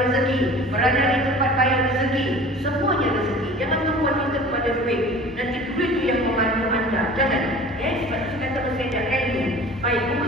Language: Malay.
rezeki, berada di tempat baik rezeki, semuanya rezeki. Jangan tumpuan kita kepada duit. Nanti duit itu yang memandu anda. Jangan. Sebab itu saya kata masih ada ilmu. Baik, buku